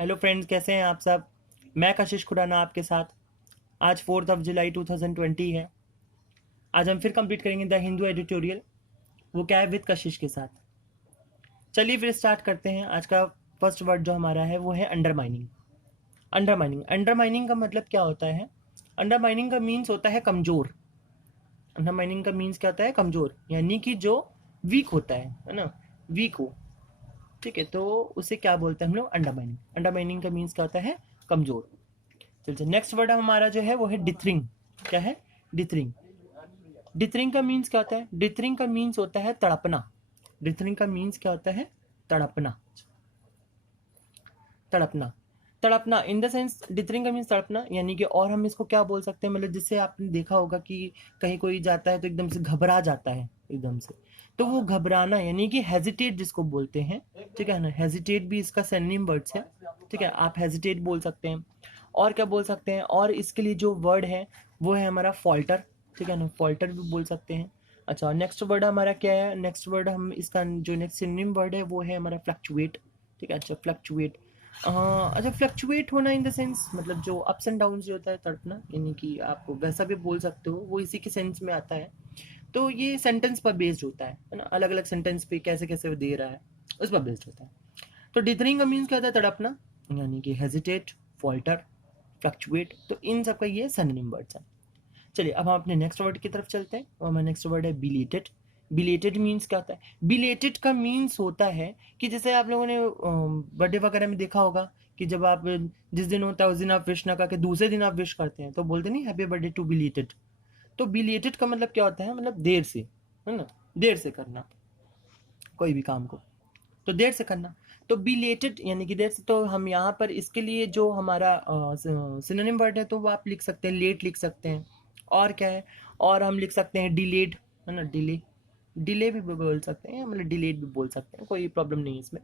Hello friends, कैसे हैं आप सब। मैं कशिश खुराना आपके साथ। आज 4 जुलाई 2020 है। आज हम फिर कंप्लीट करेंगे द हिंदू एडिटोरियल। वो क्या है, विद कशिश के साथ। चलिए फिर स्टार्ट करते हैं। आज का फर्स्ट वर्ड जो हमारा है वो है अंडरमाइनिंग। अंडरमाइनिंग अंडरमाइनिंग का मतलब क्या होता है। अंडरमाइनिंग का मीन्स होता है कमज़ोर। अंडरमाइनिंग का मीन्स क्या होता है, कमज़ोर, यानी कि जो वीक होता है ना, वीक हो। ठीक है, तो उसे क्या बोलते हैं हम लोग, अंडरमाइनिंग। अंडरमाइनिंग का मीन्स क्या होता है, कमज़ोर। चलिए नेक्स्ट वर्ड हमारा जो है वो है डिथरिंग। क्या है, डिथरिंग। डिथरिंग का मीन्स क्या होता है, डिथरिंग का मीन्स होता है तड़पना। डिथरिंग का मीन्स क्या होता है, तड़पना। तड़पना, तड़पना इन द सेंस, डिथरिंग का मीन्स तड़पना, यानी कि और हम इसको क्या बोल सकते हैं, मतलब जिससे आपने देखा होगा कि कहीं कोई जाता है तो एकदम से घबरा जाता है एकदम से। तो वो घबराना यानी कि हेजिटेट जिसको बोलते हैं। ठीक है ना, हेजिटेट भी इसका सिनोनिम वर्ड्स है। ठीक है, आप हेजिटेट बोल सकते हैं। और क्या बोल सकते हैं, और इसके लिए जो वर्ड है वो है हमारा फॉल्टर। ठीक है ना, फॉल्टर भी बोल सकते हैं। अच्छा, नेक्स्ट वर्ड हमारा क्या है, नेक्स्ट वर्ड हम इसका जो नेक्स्ट सिनोनिम वर्ड है वो है हमारा फ्लक्चुएट। ठीक है, अच्छा फ्लक्चुएट। अच्छा, फ्लक्चुएट होना इन द सेंस मतलब जो अप्स एंड डाउन जो होता है, तड़पना, यानी कि आप वैसा भी बोल सकते हो, वो इसी के सेंस में आता है। तो ये सेंटेंस पर बेस्ड होता है ना, अलग अलग सेंटेंस पे कैसे कैसे वो दे रहा है उस पर बेस्ड होता है। तो डिथरिंग का मीन्स क्या होता है, तड़पना, यानी कि हेजिटेट, फॉल्टर, फ्लक्चुएट। तो इन सब का ये सिनोनिम वर्ड्स हैं। चलिए अब हम अपने नेक्स्ट वर्ड की तरफ चलते हैं, और हमारा नेक्स्ट वर्ड है बिलेटेड। बिलेटेड मीन्स क्या होता है, बिलेटेड का मीन्स होता है कि जैसे आप लोगों ने बर्थडे वगैरह में देखा होगा कि जब आप जिस दिन होता है उस दिन आप विश ना करके दूसरे दिन आप विश करते हैं तो बोलते नहीं हैप्पी बर्थडे टू बिलेटेड। तो बिलेटेड का मतलब क्या होता है, मतलब देर से, है ना, देर से करना कोई भी काम को, तो देर से करना। तो बिलेटेड यानी कि देर से, तो हम यहाँ पर इसके लिए जो हमारा सिनोनिम वर्ड है तो वो आप लिख सकते हैं, लेट लिख सकते हैं। और क्या है, और हम लिख सकते हैं डिलेड, है ना, डिले। डिले भी बोल सकते हैं, मतलब डिलेड भी बोल सकते हैं, कोई प्रॉब्लम नहीं है इसमें।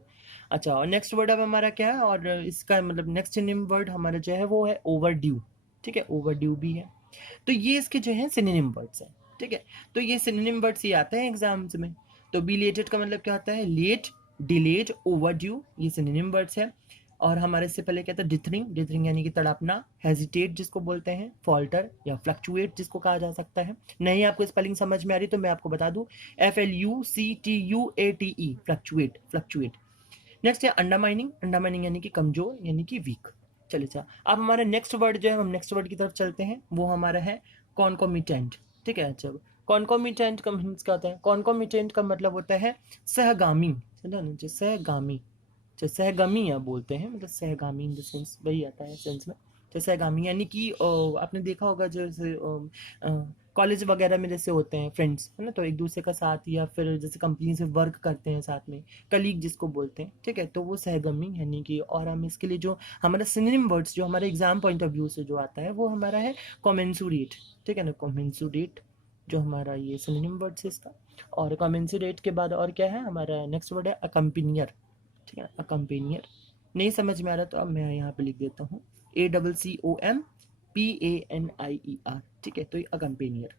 अच्छा, और नेक्स्ट वर्ड अब हमारा क्या है, और इसका मतलब नेक्स्ट सिनोनिम वर्ड हमारा जो है वो है ओवर ड्यू। ठीक है, ओवर ड्यू भी है। तो ये इसके जो है सिनोनिम वर्ड्स हैं। ठीक है, तो ये सिनोनिम वर्ड्स ये आते हैं एग्जाम्स में। तो बिलेटेड का मतलब क्या होता है, लेट, डिलेड, ओवर ड्यू, ये सिनोनिम वर्ड्स है। और हमारे इससे पहले क्या था, डिथरिंग। डिथरिंग यानी कि तड़पना, हेजिटेट जिसको बोलते हैं, फॉल्टर या फ्लक्चुएट जिसको कहा जा सकता है। नहीं आपको स्पेलिंग समझ में आ रही तो मैं आपको बता दूं, FLUCTUATE, फ्लक्चुएट, फ्लक्चुएट। नेक्स्ट है अंडरमाइनिंग। अंडरमाइनिंग यानी कि कमजोर, यानी कि वीक। चलिए अच्छा, अब हमारा नेक्स्ट वर्ड जो है, हम नेक्स्ट वर्ड की तरफ चलते हैं, वो हमारा है कॉन्कोमिटेंट। ठीक है, अच्छा, कॉन्कोमिटेंट का मीन्स क्या होता है, कॉन्कोमिटेंट का मतलब होता है सहगामी। समझा ना, जो सहगामी, जो सहगामी या बोलते हैं, मतलब सहगामी इन द सेंस वही आता है सेंस में। तो सहगामी यानी कि आपने देखा होगा जैसे कॉलेज वगैरह में जैसे होते हैं फ्रेंड्स, है ना, तो एक दूसरे का साथ, या फिर जैसे कंपनी से वर्क करते हैं साथ में, कलीग जिसको बोलते हैं। ठीक है, तो वो सहगमी यानी कि, और हम इसके लिए जो हमारा सिनोनिम वर्ड्स जो हमारे एग्जाम पॉइंट ऑफ व्यू से जो आता है वो हमारा है कॉमेंसुरेट। ठीक है ना, कॉमेंसुरेट जो हमारा ये सिनोनिम वर्ड्स है इसका। और कॉमेंसुरेट के बाद और क्या है, हमारा नेक्स्ट वर्ड है अकम्पेनियर। ठीक है, अकम्पेनियर। नहीं समझ में आ रहा तो अब मैं यहाँ पे लिख देता हूँ, ACCOMPANIER। ठीक है, तो ये अकम्पेनियर।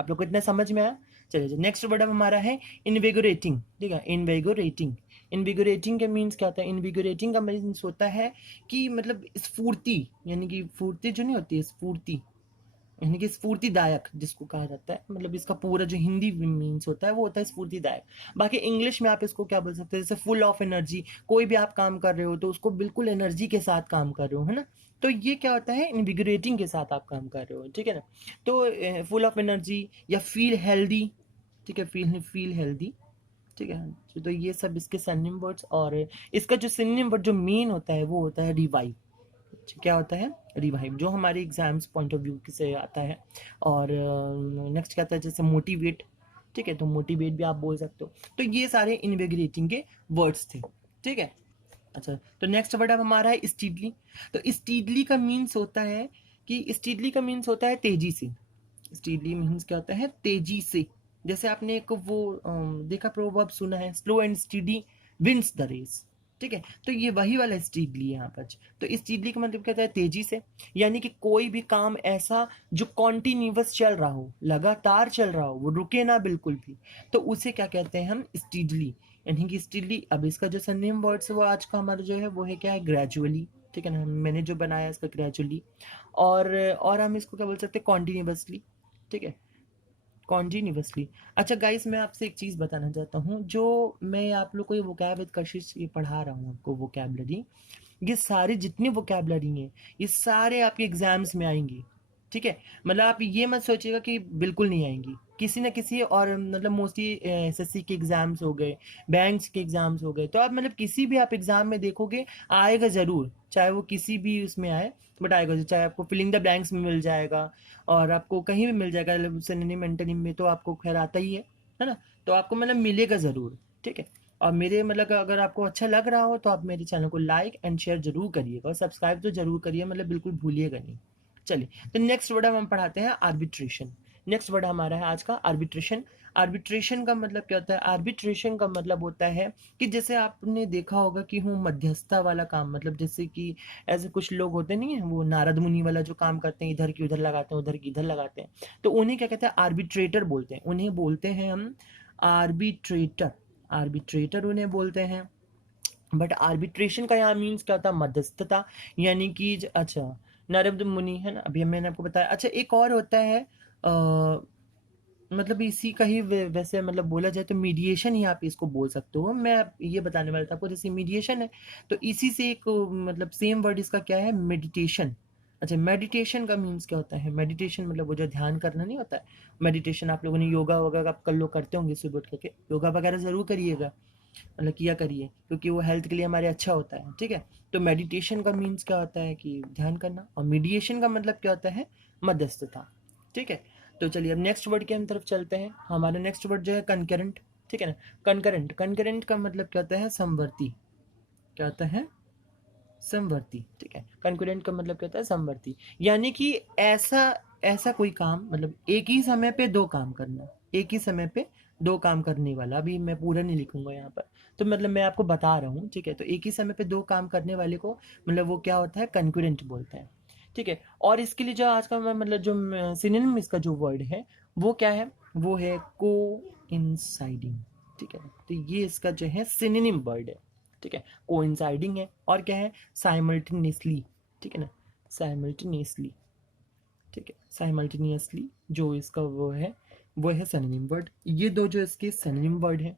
आप लोग को इतना समझ में आया। चलिए नेक्स्ट वर्ड अब हमारा है इनविगोरेटिंग। ठीक है, इनविगोरेटिंग। इनविगोरेटिंग का मीन्स क्या होता है, इनविगोरेटिंग का मीन्स होता है कि मतलब स्फूर्ति, यानी कि फूर्ति जो नहीं होती है, स्फूर्ति, यानी कि स्फूर्तिदायक जिसको कहा जाता है, मतलब इसका पूरा जो हिंदी मीन्स होता है वो होता है स्फूर्तिदायक। बाकी इंग्लिश में आप इसको क्या बोल सकते हैं, जैसे फुल ऑफ एनर्जी, कोई भी आप काम कर रहे हो तो उसको बिल्कुल एनर्जी के साथ काम कर रहे हो, है ना। तो ये क्या होता है, इनविगोरेटिंग के साथ आप काम कर रहे हो। ठीक है ना, तो फुल ऑफ एनर्जी या फील हेल्दी। ठीक है, फील फील हेल्दी। ठीक है, तो ये सब इसके सिनोनिम वर्ड्स। और इसका जो सिनोनिम वर्ड जो मेन होता है वो होता है रिवाइव। क्या होता है, रिवाइव, जो हमारे एग्जाम्स पॉइंट ऑफ व्यू से आता है। और नेक्स्ट क्या आता है, जैसे मोटिवेट। ठीक है, तो मोटिवेट भी आप बोल सकते हो। तो ये सारे इनविगोरेटिंग के वर्ड्स थे। ठीक है, अच्छा, तो नेक्स्ट वर्ड अब हमारा है स्टीडली। तो स्टीडली का मीन्स होता है कि, स्टीडली का मीन्स होता है तेजी से। स्टीडली मीन्स क्या होता है, तेजी से। जैसे आपने एक वो देखा, प्रोवर्ब सुना है, slow and steady wins the race. ठीक है, तो ये वही वाला स्टीडली है यहाँ पर। तो स्टीडली का मतलब क्या होता है, तेजी से, यानी कि कोई भी काम ऐसा जो कॉन्टिन्यूअस चल रहा हो, लगातार चल रहा हो, वो रुके ना बिल्कुल भी, तो उसे क्या कहते हैं हम, स्टीडली। यानी कि स्टिली। अब इसका जो सिनोनिम वर्ड्स वो आज का हमारा जो है वो है क्या है, ग्रेजुअली, ठीक है ना, मैंने जो बनाया इसका ग्रेजुअली। और हम इसको क्या बोल सकते हैं, कॉन्टिन्यूसली, ठीक है, कॉन्टिन्यूसली। अच्छा गाइस, मैं आपसे एक चीज़ बताना चाहता हूँ, जो मैं आप लोग को ये वोकैब विद कशिश ये पढ़ा रहा हूँ आपको वोकैबलरी, ये सारी जितनी वोकैबलरी हैं ये सारे आपके एग्जाम्स में आएंगी, ठीक है। मतलब आप ये मत सोचिएगा कि बिल्कुल नहीं आएंगी, किसी ना किसी, और मतलब मोस्टली एसएससी के एग्जाम्स हो गए, बैंक्स के एग्जाम्स हो गए, तो आप मतलब किसी भी आप एग्जाम में देखोगे आएगा ज़रूर, चाहे वो किसी भी उसमें आए, बट आएगा। चाहे आपको फिलिंग द ब्लैंक्स में मिल जाएगा, और आपको कहीं भी मिल जाएगा, सिनोनिम एंटोनिम में तो आपको खैर आता ही है ना। तो आपको मतलब मिलेगा ज़रूर, ठीक है। और मेरे मतलब अगर आपको अच्छा लग रहा हो तो आप मेरे चैनल को लाइक एंड शेयर जरूर करिएगा, और सब्सक्राइब तो जरूर करिए, मतलब बिल्कुल भूलिएगा नहीं। चलिए, तो नेक्स्ट वर्ड हम पढ़ाते हैं आर्बिट्रेशन। नेक्स्ट वर्ड हमारा है आज का आर्बिट्रेशन। आर्बिट्रेशन का मतलब क्या होता है, आर्बिट्रेशन का मतलब होता है कि जैसे आपने देखा होगा कि हूँ मध्यस्थता वाला काम, मतलब जैसे कि ऐसे कुछ लोग होते नहीं है, वो नारद मुनि वाला जो काम करते हैं, इधर की उधर लगाते हैं, उधर की इधर लगाते हैं, तो उन्हें क्या कहते हैं, आर्बिट्रेटर बोलते हैं, उन्हें बोलते हैं हम आर्बिट्रेटर। आर्बिट्रेटर उन्हें बोलते हैं। बट आर्बिट्रेशन का यहाँ मीन्स क्या होता है, मध्यस्थता, यानी कि अच्छा, नारद मुनि है ना, अभी मैंने आपको बताया। अच्छा, एक और होता है, मतलब इसी का ही वैसे मतलब बोला जाए तो मीडिएशन ही आप इसको बोल सकते हो। मैं ये बताने वाला था आपको, जैसे मीडिएशन है तो इसी से एक मतलब सेम वर्ड इसका क्या है, मेडिटेशन। अच्छा, मेडिटेशन का मीन्स क्या होता है, मेडिटेशन मतलब वो जो ध्यान करना नहीं होता है, मेडिटेशन। आप लोगों ने योगा वगैरह आप कल लोग करते होंगे सुबह उठ करके, योगा वगैरह ज़रूर करिएगा, मतलब किया करिए, क्योंकि वो हेल्थ के लिए हमारे अच्छा होता है, ठीक है। तो मेडिटेशन का मीन्स क्या होता है कि ध्यान करना, और मीडिएशन का मतलब क्या होता है, मध्यस्थता, ठीक है। तो चलिए अब नेक्स्ट वर्ड की हम तरफ चलते हैं। हमारा नेक्स्ट वर्ड जो है कनकरेंट, ठीक है ना। कनकरेंट, कनकरेंट का मतलब क्या होता है, समवर्ती, क्या होता है, समवर्ती, ठीक है। कंकरेंट का मतलब क्या होता है, समवर्ती, यानी कि ऐसा ऐसा कोई काम, मतलब एक ही समय पे दो काम करना, एक ही समय पे दो काम करने वाला। अभी मैं पूरा नहीं लिखूंगा यहाँ पर, तो मतलब मैं आपको बता रहा हूँ, ठीक है। तो एक ही समय पे दो काम करने वाले को मतलब वो क्या होता है, कंकरेंट बोलते हैं, ठीक है। और इसके लिए जो आज का मतलब जो सिनोनिम इसका जो वर्ड है वो क्या है, वो है को इंसाइडिंग, ठीक है। तो ये इसका जो है सिनोनिम वर्ड है, ठीक है। कोइंसाइडिंग है, और क्या है, साइमल्टेनियसली, ठीक है ना, साइमल्टेनियसली, ठीक है, साइमल्टेनियसली जो इसका वो है सिनोनिम वर्ड। ये दो जो इसके सिनोनिम वर्ड है,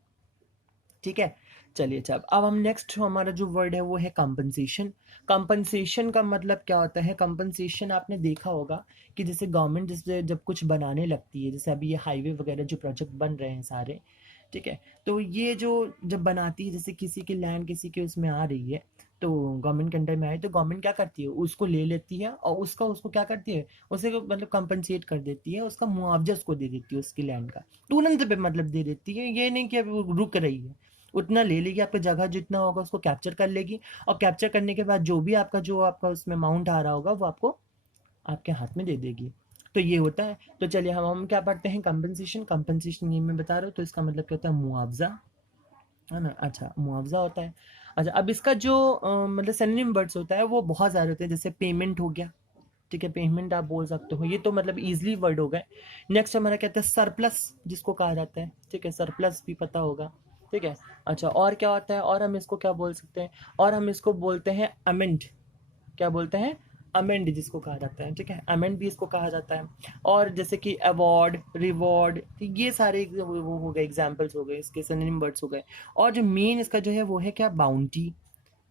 ठीक है। चलिए, अच्छा, अब हम नेक्स्ट हमारा जो वर्ड है वो है कंपनसेशन। कंपनसेशन का मतलब क्या होता है, कंपनसेशन आपने देखा होगा कि जैसे गवर्नमेंट जैसे जब कुछ बनाने लगती है, जैसे अभी ये हाईवे वगैरह जो प्रोजेक्ट बन रहे हैं सारे, ठीक है, तो ये जो जब बनाती है, जैसे किसी की लैंड किसी के उसमें आ रही है, तो गवर्नमेंट के अंडर में आए, तो गवर्नमेंट क्या करती है, उसको ले लेती है, और उसका उसको क्या करती है, उसे मतलब कंपनसेट कर देती है, उसका मुआवजा उसको दे देती है, उसकी लैंड का तुरंत पे मतलब दे देती है। ये नहीं कि अब वो रुक रही है, उतना ले लेगी, आपका जगह जितना होगा उसको कैप्चर कर लेगी, और कैप्चर करने के बाद जो आपका उसमें अमाउंट आ रहा होगा वो आपको आपके हाथ में दे देगी। तो ये होता है। तो चलिए हम क्या पढ़ते हैं, कंपनसेशन। कंपनसेशन ये मैं बता रहा हूँ, तो इसका मतलब क्या होता है, मुआवजा, है ना। अच्छा, मुआवजा होता है। अच्छा, अब इसका जो मतलब सिनोनिम वर्ड्स होता है वो बहुत सारे होते हैं, जैसे पेमेंट हो गया, ठीक है, पेमेंट आप बोल सकते हो, ये तो मतलब इजीली वर्ड हो गए। नेक्स्ट हमारा कहते हैं सरप्लस, जिसको कहा जाता है, ठीक है, सरप्लस भी पता होगा, ठीक है। अच्छा, और क्या होता है, और हम इसको क्या बोल सकते हैं, और हम इसको बोलते हैं अमेंड, क्या बोलते हैं, अमेंड जिसको कहा जाता है, ठीक है, अमेंड भी इसको कहा जाता है। और जैसे कि अवार्ड, रिवॉर्ड, ये सारे वो हो गए, एग्जाम्पल्स हो गए, इसके सिनोनिम वर्ड्स हो गए। और जो मेन इसका जो है वो है क्या, बाउंटी,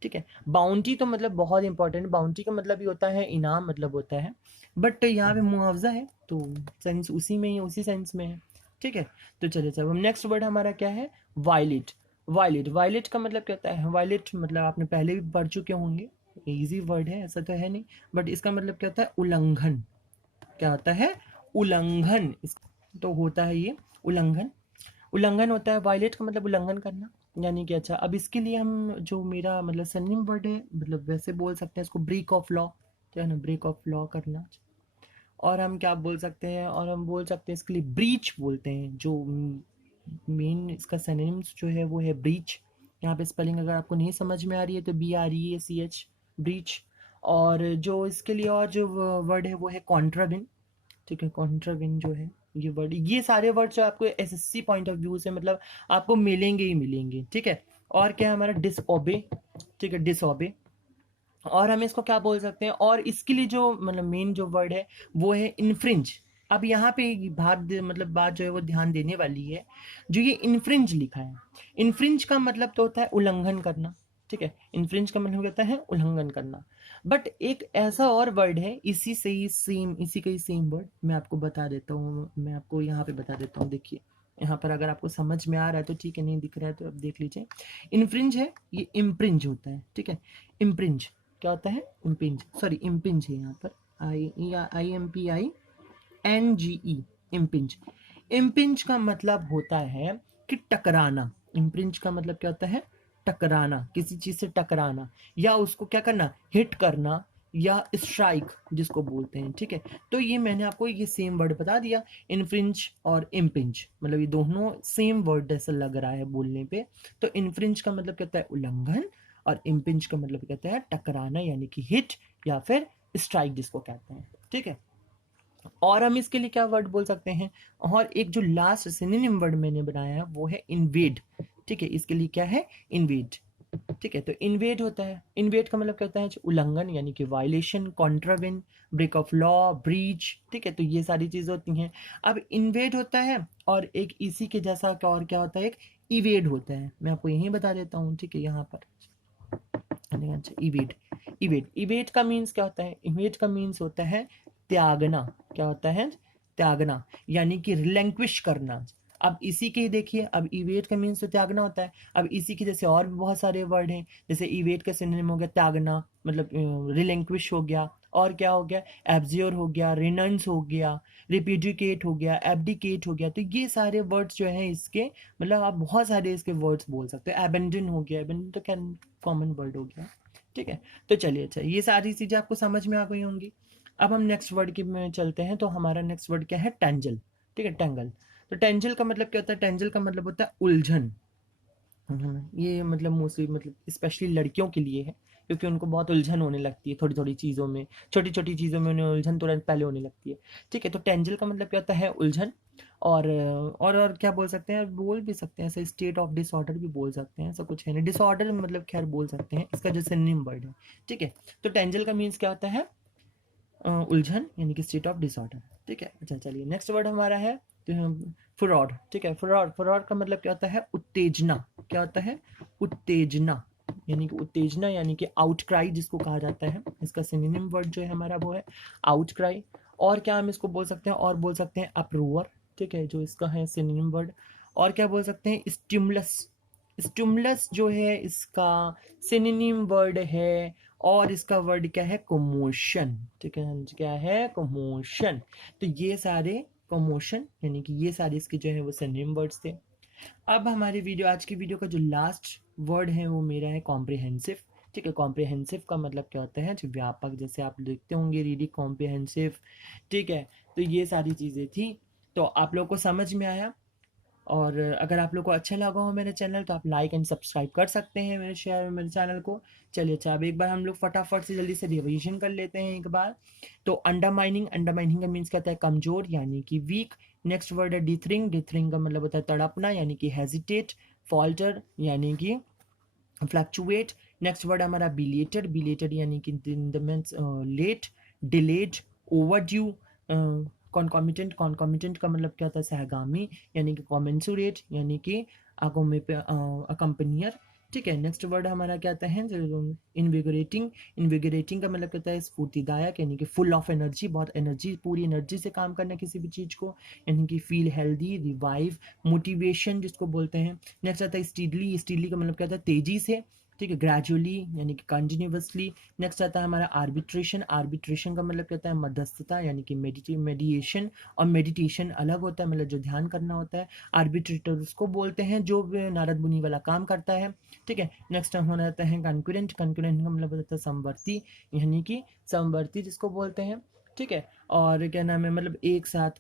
ठीक है। बाउंटी तो मतलब बहुत इंपॉर्टेंट, बाउंटी का मतलब ही होता है इनाम, मतलब होता है, बट यहाँ पे मुआवजा है, तो सेंस उसी में ही, उसी सेंस में है, ठीक है। तो चलिए, सब हम नेक्स्ट वर्ड हमारा क्या है, वायलेट। वायलेट, वायलेट का मतलब क्या होता है, वायलेट मतलब आपने पहले भी पढ़ चुके होंगे, इजी वर्ड है, ऐसा तो है नहीं, बट इसका मतलब क्या होता है, उल्लंघन, क्या होता है, उल्लंघन, तो होता है ये उल्लंघन, उल्लंघन होता है, वायलेट का मतलब उल्लंघन करना, यानी कि। अच्छा, अब इसके लिए हम जो मेरा मतलब सिनोनिम वर्ड है, मतलब वैसे बोल सकते हैं इसको ब्रेक ऑफ लॉ, क्या है ना, ब्रेक ऑफ लॉ करना। और हम क्या बोल सकते हैं, और हम बोल सकते हैं इसके लिए ब्रीच बोलते हैं, जो मेन इसका सिनोनिम्स जो है वो है ब्रीच। यहाँ पे स्पेलिंग अगर आपको नहीं समझ में आ रही है तो BREACH, ब्रीच। और जो इसके लिए और जो वर्ड है वो है कॉन्ट्राविन, ठीक है, कॉन्ट्राविन जो है ये वर्ड, ये सारे वर्ड जो आपको एसएससी पॉइंट ऑफ व्यू से मतलब आपको मिलेंगे ही मिलेंगे, ठीक है। और क्या है हमारा डिसओबे, ठीक है, डिसओबे। और हम इसको क्या बोल सकते हैं, और इसके लिए जो मतलब मेन जो वर्ड है वो है इन्फ्रिंज। अब यहाँ पे एक मतलब बात जो है वो ध्यान देने वाली है, जो ये इन्फ्रिंज लिखा है, इन्फ्रिंज का मतलब तो होता है उल्लंघन करना, ठीक है, इन्फ्रिंज का मतलब होता है उल्लंघन करना। बट एक ऐसा और वर्ड है इसी से ही सेम, इसी का ही सेम वर्ड मैं आपको बता देता हूँ, मैं आपको यहाँ पे बता देता हूँ, देखिए यहाँ पर अगर आपको समझ में आ रहा है तो ठीक है, नहीं दिख रहा है तो अब देख लीजिए। इन्फ्रिंज है, ये इम्प्रिंज होता है, ठीक है, इम्प्रिंज क्या होता है, इम्पिंज, सॉरी इम्पिंज है यहाँ पर, IMPINGE, इम्पिंज। इम्पिंज का मतलब होता है कि टकराना, इम्पिंज का मतलब क्या होता है, टकराना, किसी चीज से टकराना, या उसको क्या करना, हिट करना, या स्ट्राइक जिसको बोलते हैं, ठीक है। तो ये मैंने आपको ये सेम वर्ड बता दिया, इन्फ्रिंज और इम्पिंज, मतलब ये दोनों सेम वर्ड ऐसा लग रहा है बोलने पे। तो इन्फ्रिंज का मतलब कहता है उल्लंघन, और इम्पिंज का मतलब कहते हैं टकराना, यानी कि हिट या फिर स्ट्राइक जिसको कहते हैं, ठीक है। और हम इसके लिए क्या वर्ड बोल सकते हैं, और एक जो लास्ट सिनोनिम वर्ड मैंने बनाया है वो है इन्वेड, ठीक है, इसके लिए क्या है, इन्वेड, ठीक है। तो इन्वेड होता है, इन्वेड का मतलब कहता है उल्लंघन, यानी कि violation, contravene, break of law, breach, ठीक है, तो ये सारी चीजें होती हैं। अब इन्वेड होता है, और एक इसी के जैसा क्या और क्या होता है, एक इवेड होता है, मैं आपको यही बता देता हूँ, ठीक है, यहाँ पर। अच्छा, इवेड, इवेड, इवेड का मीन्स क्या होता है, इवेड का मीन्स होता है त्यागना, क्या होता है, त्यागना, यानी कि रिलैंक्विश करना। अब इसी के देखिए, अब इवेट का मीन्स तो त्यागना होता है, अब इसी के जैसे और भी बहुत सारे वर्ड हैं, जैसे इवेट का सिनोनिम हो गया त्यागना, मतलब रिलैंक्विश हो गया, और क्या हो गया, एब्ज्योर हो गया, रिनंस हो गया, रिप्यूडिकेट हो गया, एब्डिकेट हो गया। तो ये सारे वर्ड्स जो हैं इसके, मतलब आप बहुत सारे इसके वर्ड्स बोल सकते हो, एबेंडन हो गया, एबेंडन तो क्या कॉमन वर्ड हो गया, ठीक है। तो चलिए, अच्छा, ये सारी चीजें आपको समझ में आ गई होंगी। अब हम नेक्स्ट वर्ड की में चलते हैं, तो हमारा नेक्स्ट वर्ड क्या है, टेंजल, ठीक है, टेंगल। तो टेंजल का मतलब क्या होता है, टेंजल का मतलब होता है उलझन। ये मतलब मोस्टली मतलब स्पेशली लड़कियों के लिए है, क्योंकि उनको बहुत उलझन होने लगती है थोड़ी थोड़ी चीज़ों में, छोटी छोटी चीज़ों में उन्हें उलझन तुरंत पहले होने लगती है, ठीक है। तो टेंजल का मतलब क्या होता है, उलझन। और क्या बोल सकते हैं, बोल भी सकते हैं ऐसे स्टेट ऑफ डिसऑर्डर भी बोल सकते हैं, ऐसा कुछ है नहीं, डिसऑर्डर मतलब खैर बोल सकते हैं, इसका जो सिनोनिम वर्ड है, ठीक है। तो टेंजल का मीन्स क्या होता है, उलझन, यानी कि स्टेट ऑफ डिसऑर्डर, ठीक है। अच्छा, चलिए नेक्स्ट वर्ड हमारा है फ्रॉड, ठीक है। फ्रॉड, फ्रॉड का मतलब क्या होता है, उत्तेजना, क्या होता है, उत्तेजना, यानी कि उत्तेजना, यानी कि आउटक्राई जिसको कहा जाता है, इसका सिनोनिम वर्ड जो है हमारा वो है आउटक्राई। और क्या हम इसको बोल सकते हैं, और बोल सकते हैं अप्रूवर, ठीक है, जो इसका है सिनोनिम वर्ड। और क्या बोल सकते हैं, स्टिमुलस, स्टिमुलस जो है इसका सिनोनिम वर्ड है, और इसका वर्ड क्या है, कमोशन, ठीक है, क्या है, कमोशन। तो ये सारे कमोशन, यानी कि ये सारे इसके जो है वो सिनोनिम वर्ड्स थे। अब हमारी वीडियो, आज की वीडियो का जो लास्ट वर्ड है वो मेरा है कॉम्प्रिहेंसिव, ठीक है। कॉम्प्रिहेंसिव का मतलब क्या होता है, जो व्यापक, जैसे आप देखते होंगे रीडिंग कॉम्प्रिहेंसिव, ठीक है। तो ये सारी चीज़ें थी, तो आप लोग को समझ में आया। और अगर आप लोग को अच्छा लगा हो मेरे चैनल, तो आप लाइक एंड सब्सक्राइब कर सकते हैं मेरे शेयर मेरे चैनल को। चलिए, अच्छा, अब एक बार हम लोग फटाफट से जल्दी से रिवीजन कर लेते हैं एक बार। तो अंडरमाइनिंग, अंडरमाइनिंग का मीन्स कहता है कमजोर, यानी कि वीक। नेक्स्ट वर्ड है डिथरिंग, डिथरिंग का मतलब होता है तड़पना, यानी कि हेजिटेट। फॉल्टर, यानी कि फ्लक्चुएट। नेक्स्ट वर्ड हमारा बिलेटेड, बिलेटेड यानी कि means late, delayed, overdue. Concomitant, concomitant का मतलब क्या होता है, सहगामी, यानी कि कॉमेंसुरेट, यानी कि अकम्पनियर, ठीक है। नेक्स्ट वर्ड हमारा क्या आता है, इनविगोरेटिंग, इनविगोरेटिंग का मतलब कहता है स्फूर्तिदायक, यानी कि फुल ऑफ एनर्जी, बहुत एनर्जी, पूरी एनर्जी से काम करना किसी भी चीज़ को, यानी कि फील हेल्दी, रिवाइव, मोटिवेशन जिसको बोलते हैं। नेक्स्ट आता है स्टीडली, स्टीडली का मतलब क्या होता है तेजी से, ठीक है, ग्रेजुअली, यानी कि कंटिन्यूसली। नेक्स्ट आता है हमारा आर्बिट्रेशन, आर्बिट्रेशन का मतलब कहता है मध्यस्थता, यानी कि मेडिएशन और मेडिटेशन अलग होता है, मतलब जो ध्यान करना होता है। आर्बिट्रेटर उसको बोलते हैं जो नारद मुनि वाला काम करता है, ठीक है। नेक्स्ट हम होना जाता है कंकरेंट, कंकरेंट का मतलब होता है समवर्ती, यानी कि समवर्ती जिसको बोलते हैं, ठीक है। और क्या नाम है, मतलब एक साथ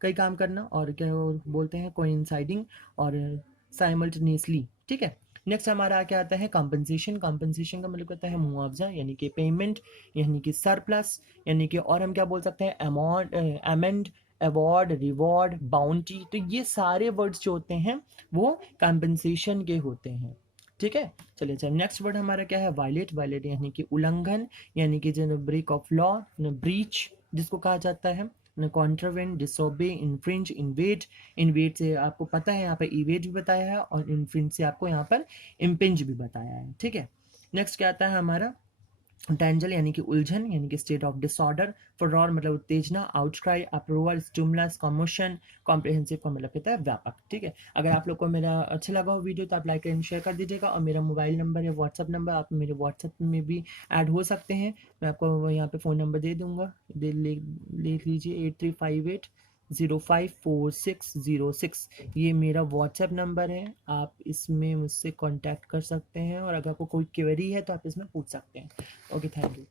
कई काम करना, और क्या बोलते हैं कोइंसाइडिंग और साइमल्टेनियसली, ठीक है। नेक्स्ट हमारा क्या आता है कंपनसेशन, कंपनसेशन का मतलब होता है मुआवजा, यानी कि पेमेंट, यानी कि सरप्लस, यानी कि और हम क्या बोल सकते हैं amount, amend, award, reward, bounty, तो ये सारे वर्ड्स जो होते हैं वो कंपनसेशन के होते हैं। ठीक है, चलिए चलिए नेक्स्ट वर्ड हमारा क्या है, वायलेट। वायलेट यानी कि उल्लंघन, यानी कि जो ब्रेक ऑफ लॉ, ब्रीच जिसको कहा जाता है, कॉन्ट्रावेंट, डिसोबे, इन्फ्रिंज, इन्वेड। इन्वेड से आपको पता है यहाँ पर इवेड भी बताया है, और इन्फ्रिंज से आपको यहाँ पर इम्पिंज भी बताया है। ठीक है, नेक्स्ट क्या आता है हमारा, टेंजल यानी कि उलझन, यानी कि स्टेट ऑफ डिसऑर्डर। फुरौर मतलब उत्तेजना, outcry, approval, stimulus, commotion. Comprehensive का मतलब कहता है व्यापक। ठीक है, अगर आप लोग को मेरा अच्छा लगा हो वीडियो तो आप लाइक एंड शेयर कर दीजिएगा, और मेरा मोबाइल नंबर या व्हाट्सअप नंबर, आप मेरे व्हाट्सअप में भी ऐड हो सकते हैं। मैं आपको यहाँ पे फ़ोन नंबर दे दूँगा, लिख लीजिए 8358054606। ये मेरा व्हाट्सएप नंबर है, आप इसमें मुझसे कांटेक्ट कर सकते हैं, और अगर आपको कोई क्वेरी है तो आप इसमें पूछ सकते हैं। Okay, thank you.